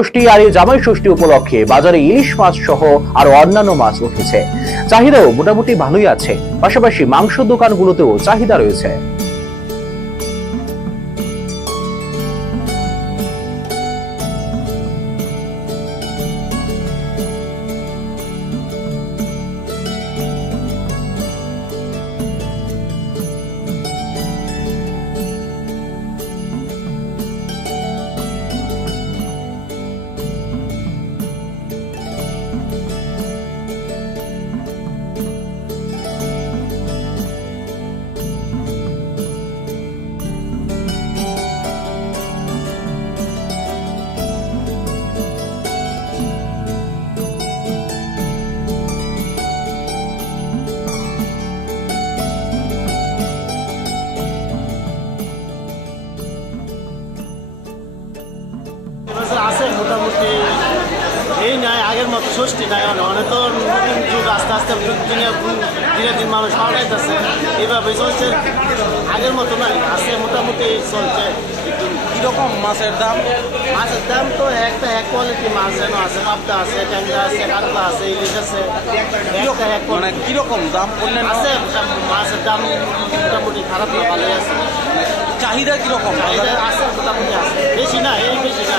ষষ্ঠী আর এই জামাই ষষ্ঠী উপলক্ষে বাজারে ইলিশ মাছ সহ আর অন্যান্য মাছ উঠেছে। চাহিদাও মোটামুটি ভালোই আছে। পাশাপাশি মাংস দোকানগুলোতেও চাহিদা রয়েছে। মোটামুটি এই নাই আগের মতো ষষ্ঠী নাই মানে অনেক তো নতুন যুগ আস্তে আস্তে দিনে দিনে দিন মানুষ পাল্টাইতেছে এইভাবে চলছে আগের মতো নাই আছে মোটামুটি চলছে। কীরকম মাছের দাম? মাছের দাম তো একটা এক কোয়ালিটি মাছ যেন আছে পাবদা আছে ট্যাংরা আছে কাতলা আছে ইলিশ আছে একটা এক মানে। কীরকম দাম বললেন আছে মাছের দাম মোটামুটি খারাপ না ভালোই আছে। চাহিদা কীরকম? আছে মোটামুটি আছে। বেশি না এই বেশি না।